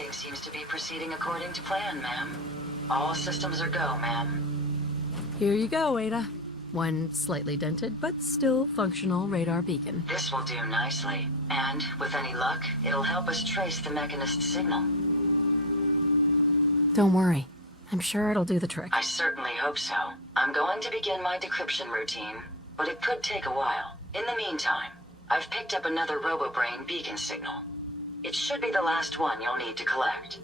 Everything seems to be proceeding according to plan, ma'am. All systems are go, ma'am. Here you go, Ada. One slightly dented, but still functional radar beacon. This will do nicely. And, with any luck, it'll help us trace the Mechanist signal. Don't worry. I'm sure it'll do the trick. I certainly hope so. I'm going to begin my decryption routine, but it could take a while. In the meantime, I've picked up another Robobrain beacon signal. It should be the last one you'll need to collect.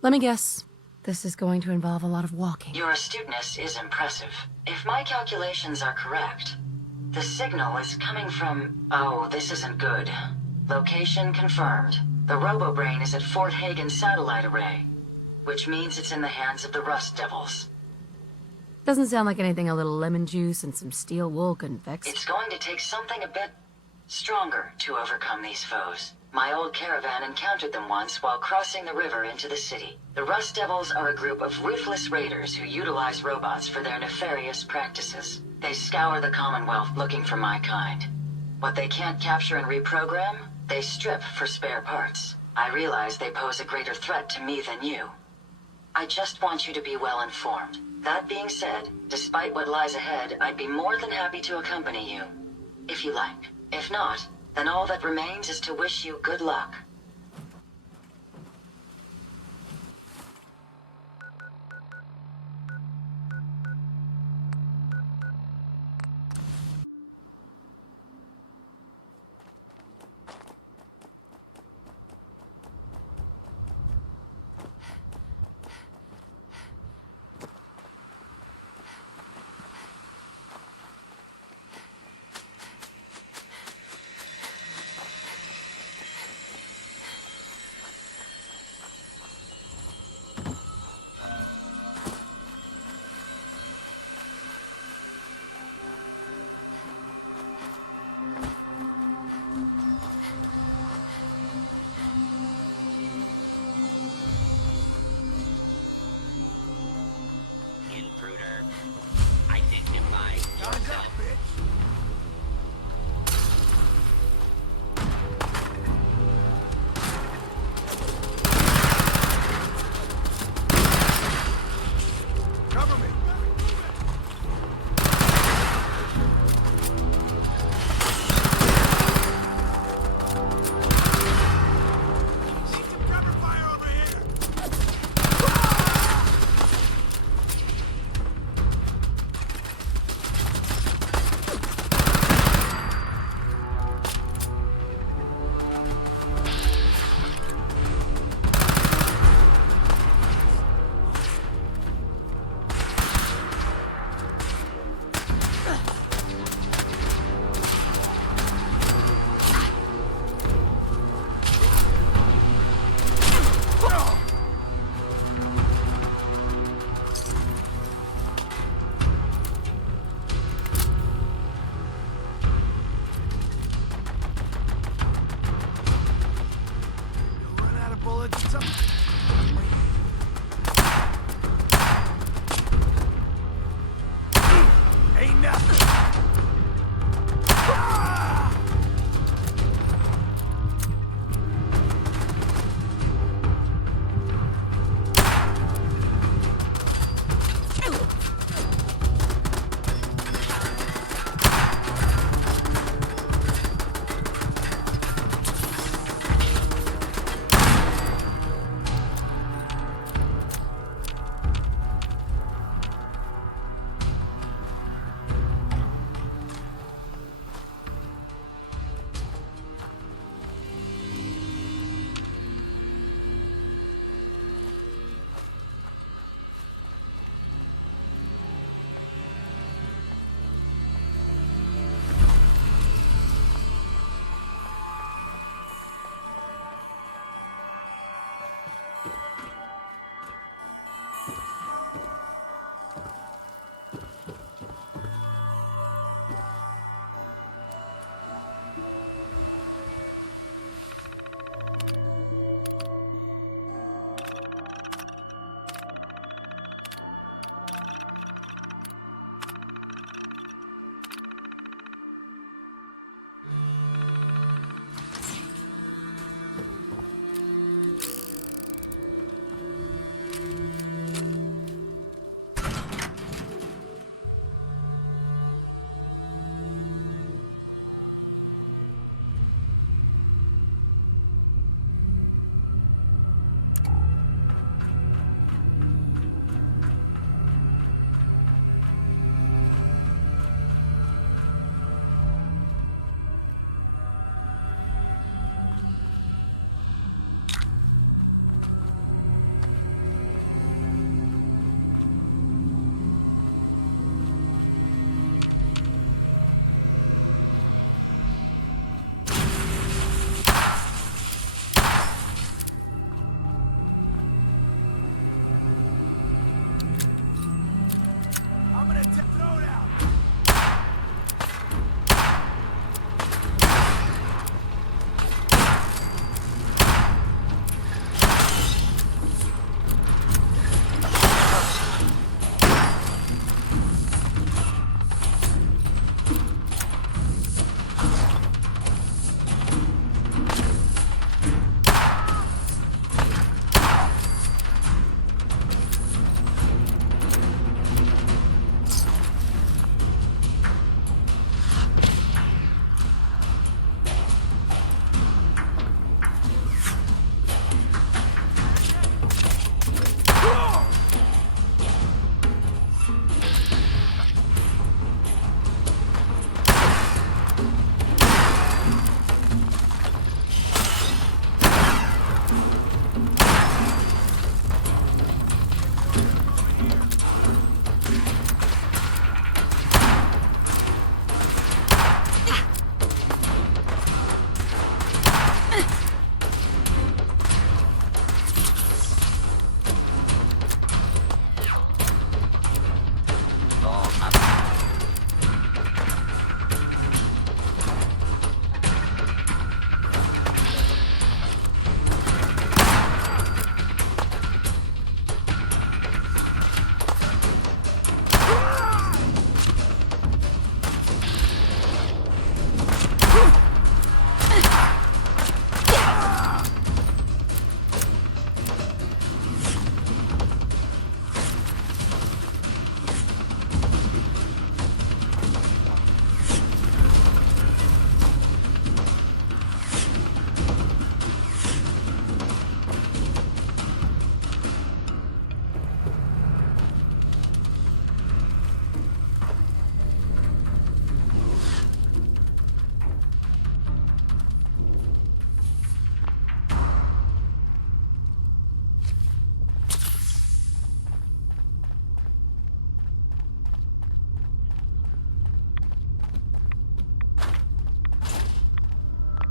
Let me guess. This is going to involve a lot of walking. Your astuteness is impressive. If my calculations are correct, the signal is coming from... Oh, this isn't good. Location confirmed. The Robobrain is at Fort Hagen Satellite Array, which means it's in the hands of the Rust Devils. Doesn't sound like anything a little lemon juice and some steel wool couldn't fix. It's going to take something a bit stronger to overcome these foes. My old caravan encountered them once while crossing the river into the city. The Rust Devils are a group of ruthless raiders who utilize robots for their nefarious practices. They scour the Commonwealth looking for my kind. What they can't capture and reprogram, they strip for spare parts. I realize they pose a greater threat to me than you. I just want you to be well informed. That being said, despite what lies ahead, I'd be more than happy to accompany you, if you like. If not, then all that remains is to wish you good luck.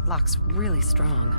Lock's really strong.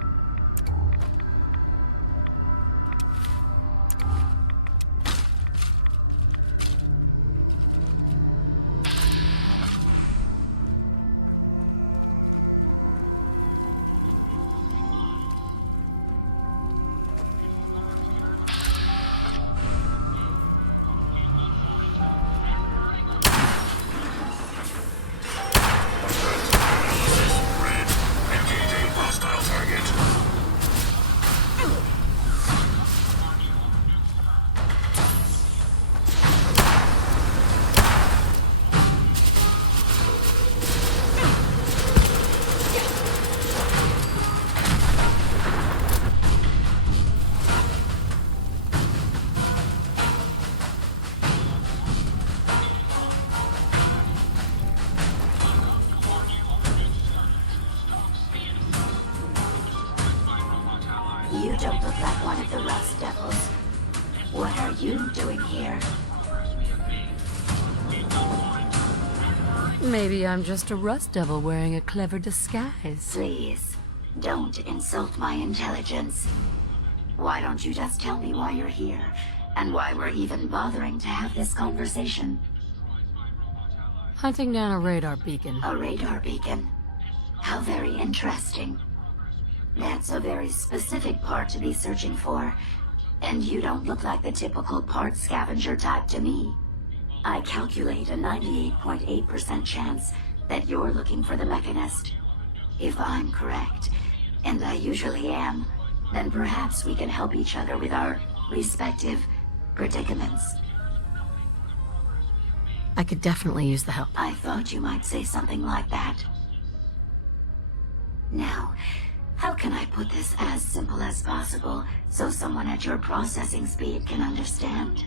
You don't look like one of the Rust Devils. What are you doing here? Maybe I'm just a Rust Devil wearing a clever disguise. Please, don't insult my intelligence. Why don't you just tell me why you're here, and why we're even bothering to have this conversation? Hunting down a radar beacon. A radar beacon? How very interesting. That's a very specific part to be searching for, and you don't look like the typical part scavenger type to me. I calculate a 98.8% chance that you're looking for the Mechanist. If I'm correct, and I usually am, then perhaps we can help each other with our respective predicaments. I could definitely use the help. I thought you might say something like that. Now, how can I put this as simple as possible so someone at your processing speed can understand?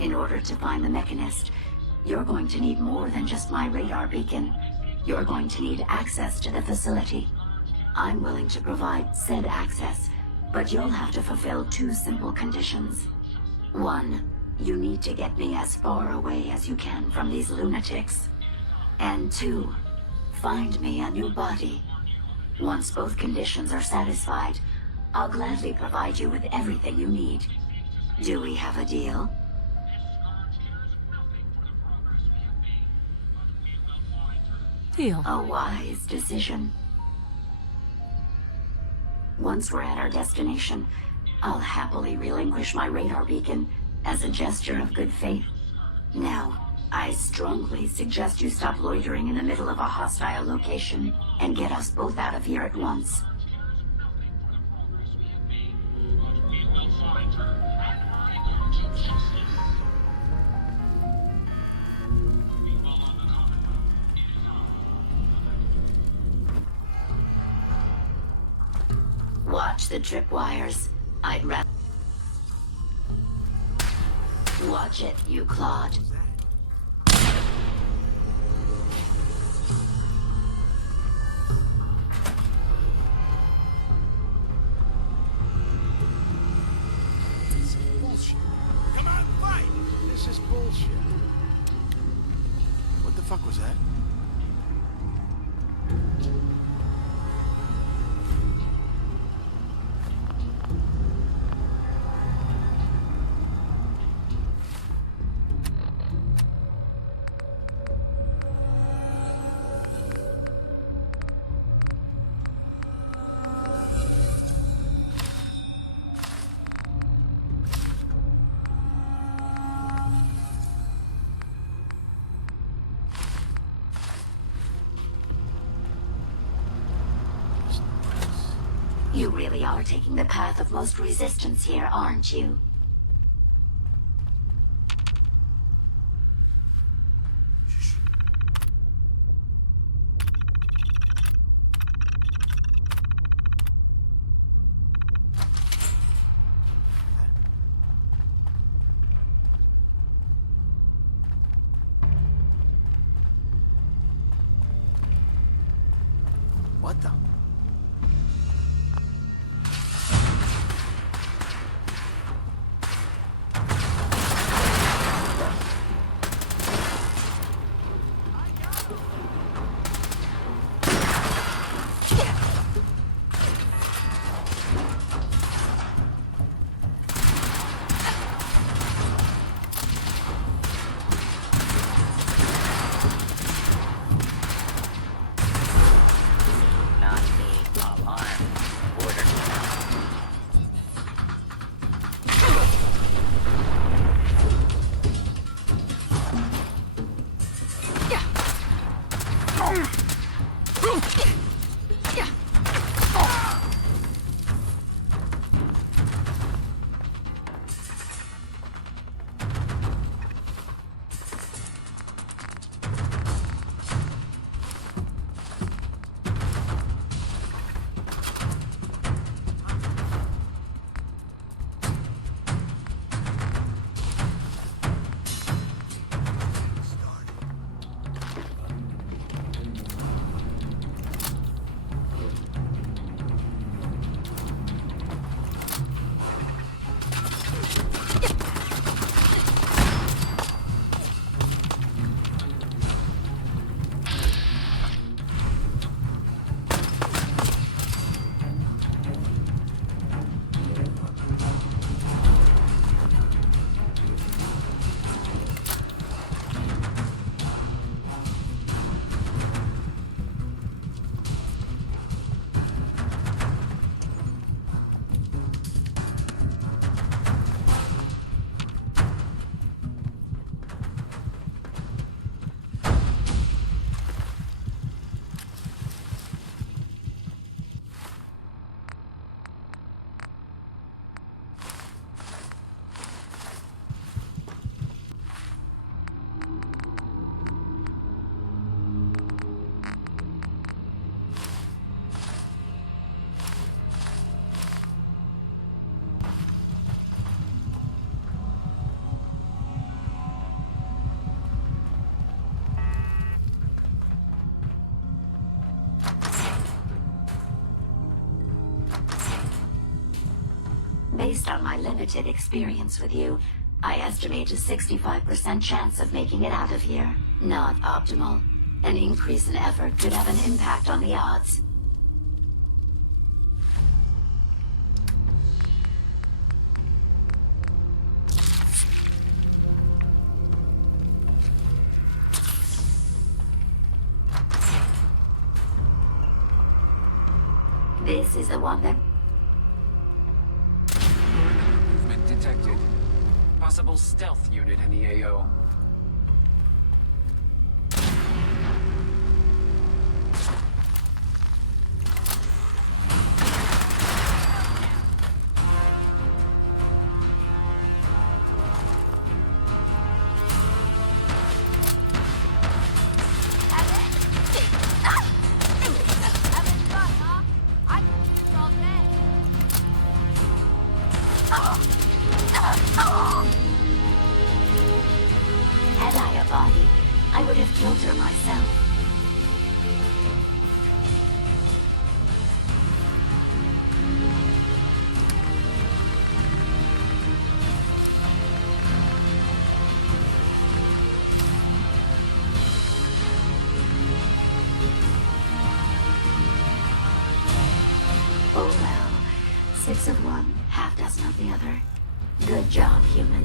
In order to find the Mechanist, you're going to need more than just my radar beacon. You're going to need access to the facility. I'm willing to provide said access, but you'll have to fulfill two simple conditions. One, you need to get me as far away as you can from these lunatics. And two, find me a new body. Once both conditions are satisfied, I'll gladly provide you with everything you need. Do we have a deal? Deal. A wise decision. Once we're at our destination, I'll happily relinquish my radar beacon as a gesture of good faith. Now, I strongly suggest you stop loitering in the middle of a hostile location and get us both out of here at once. Watch the tripwires. I'd rather... Watch it, you Claude. This is bullshit. Come on, fight! This is bullshit. What the fuck was that? You really are taking the path of most resistance here, aren't you? What the? Based on my limited experience with you, I estimate a 65% chance of making it out of here. Not optimal. An increase in effort could have an impact on the odds. This is the one that... Movement detected. Possible stealth unit in the AO. Had I a body, I would have killed her myself. Oh well. 6 of one, half dozen of the other. Good job, human.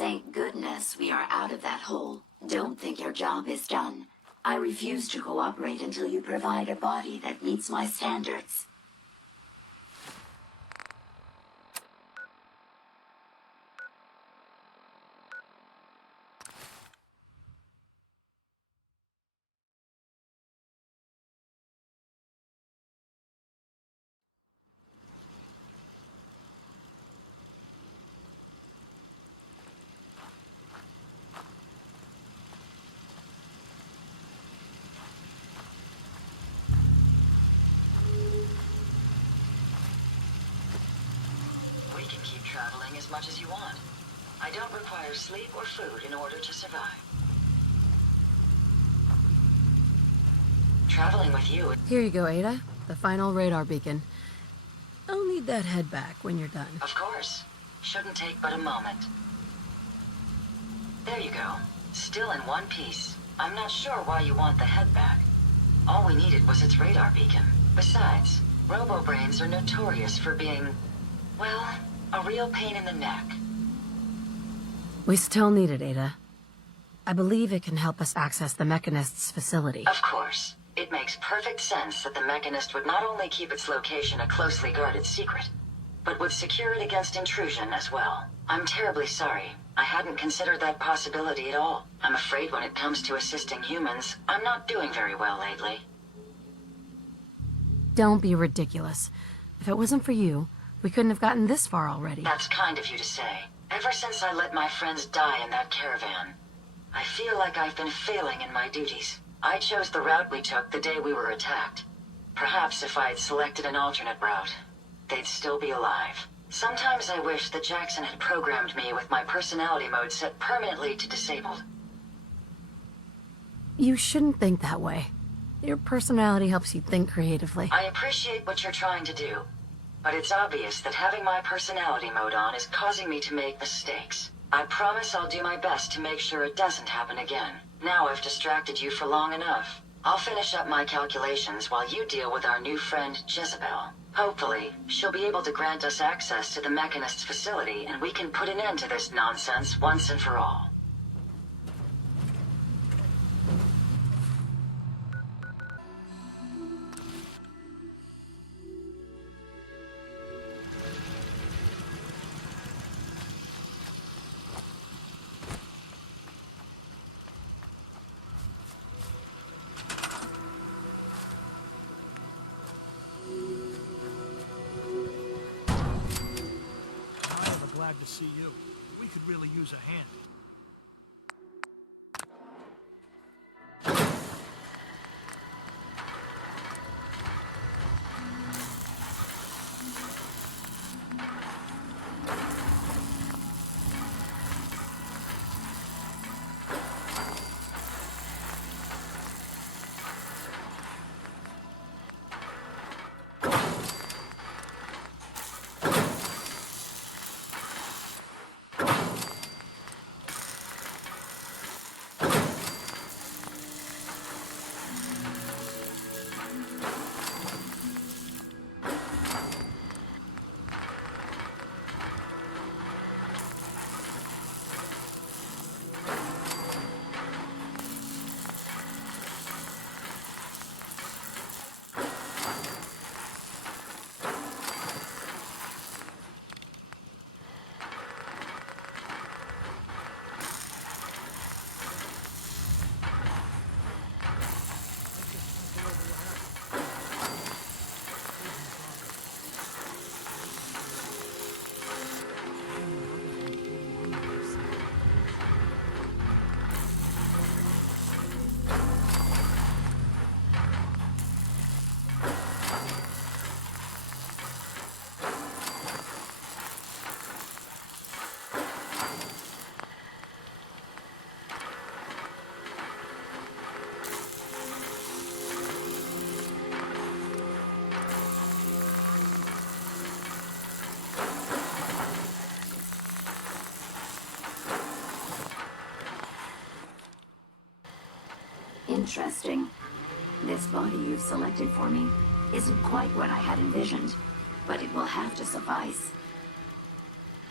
Thank goodness we are out of that hole. Don't think your job is done. I refuse to cooperate until you provide a body that meets my standards. We can keep traveling as much as you want. I don't require sleep or food in order to survive. Traveling with you... Here you go, Ada. The final radar beacon. I'll need that head back when you're done. Of course. Shouldn't take but a moment. There you go. Still in one piece. I'm not sure why you want the head back. All we needed was its radar beacon. Besides, Robobrains are notorious for being, well, a real pain in the neck. We still need it, Ada. I believe it can help us access the Mechanist's facility. Of course. It makes perfect sense that the Mechanist would not only keep its location a closely guarded secret, but would secure it against intrusion as well. I'm terribly sorry. I hadn't considered that possibility at all. I'm afraid when it comes to assisting humans, I'm not doing very well lately. Don't be ridiculous. If it wasn't for you, we couldn't have gotten this far already. That's kind of you to say. Ever since I let my friends die in that caravan, I feel like I've been failing in my duties. I chose the route we took the day we were attacked. Perhaps if I had selected an alternate route, they'd still be alive. Sometimes I wish that Jackson had programmed me with my personality mode set permanently to disabled. You shouldn't think that way. Your personality helps you think creatively. I appreciate what you're trying to do, but it's obvious that having my personality mode on is causing me to make mistakes. I promise I'll do my best to make sure it doesn't happen again. Now I've distracted you for long enough. I'll finish up my calculations while you deal with our new friend, Jezebel. Hopefully, she'll be able to grant us access to the Mechanist's facility, and we can put an end to this nonsense once and for all. Glad to see you. We could really use a hand. Interesting. This body you've selected for me isn't quite what I had envisioned, but it will have to suffice.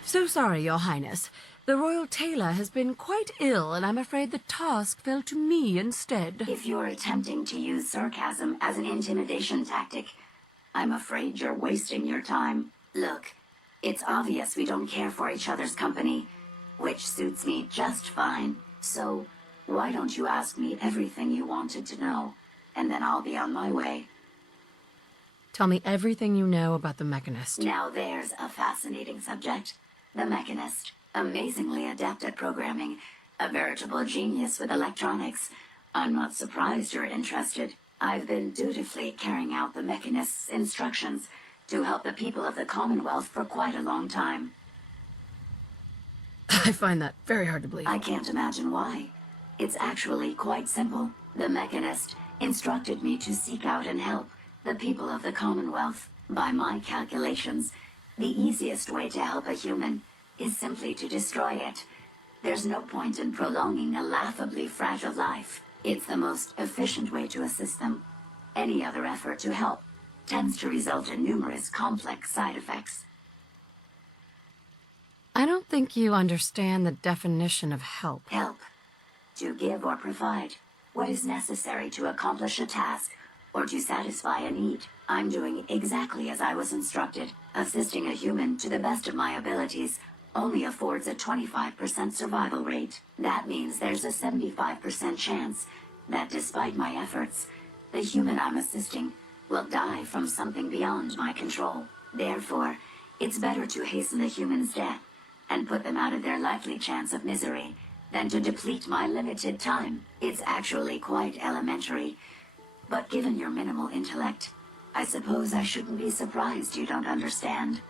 So sorry, Your Highness. The Royal Tailor has been quite ill, and I'm afraid the task fell to me instead. If you're attempting to use sarcasm as an intimidation tactic, I'm afraid you're wasting your time. Look, it's obvious we don't care for each other's company, which suits me just fine. So, why don't you ask me everything you wanted to know, and then I'll be on my way. Tell me everything you know about the Mechanist. Now there's a fascinating subject. The Mechanist, amazingly adept at programming, a veritable genius with electronics. I'm not surprised you're interested. I've been dutifully carrying out the Mechanist's instructions to help the people of the Commonwealth for quite a long time. I find that very hard to believe. I can't imagine why. It's actually quite simple. The Mechanist instructed me to seek out and help the people of the Commonwealth. By my calculations, the easiest way to help a human is simply to destroy it. There's no point in prolonging a laughably fragile life. It's the most efficient way to assist them. Any other effort to help tends to result in numerous complex side effects. I don't think you understand the definition of help. Help. To give or provide what is necessary to accomplish a task or to satisfy a need. I'm doing exactly as I was instructed. Assisting a human to the best of my abilities only affords a 25% survival rate. That means there's a 75% chance that despite my efforts, the human I'm assisting will die from something beyond my control. Therefore, it's better to hasten the human's death and put them out of their likely chance of misery than to deplete my limited time. It's actually quite elementary, but given your minimal intellect, I suppose I shouldn't be surprised you don't understand.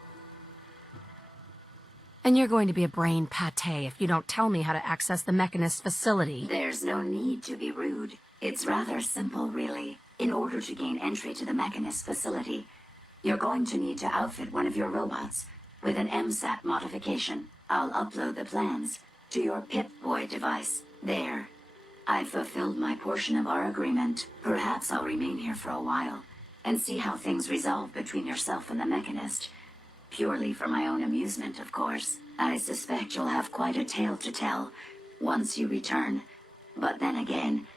And you're going to be a brain pate if you don't tell me how to access the Mechanist facility. There's no need to be rude. It's rather simple, really. In order to gain entry to the Mechanist facility, you're going to need to outfit one of your robots with an MSAP modification. I'll upload the plans to your Pip-Boy device. There. I've fulfilled my portion of our agreement. Perhaps I'll remain here for a while and see how things resolve between yourself and the Mechanist. Purely for my own amusement, of course. I suspect you'll have quite a tale to tell once you return. But then again,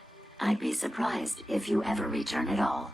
I'd be surprised if you ever return at all.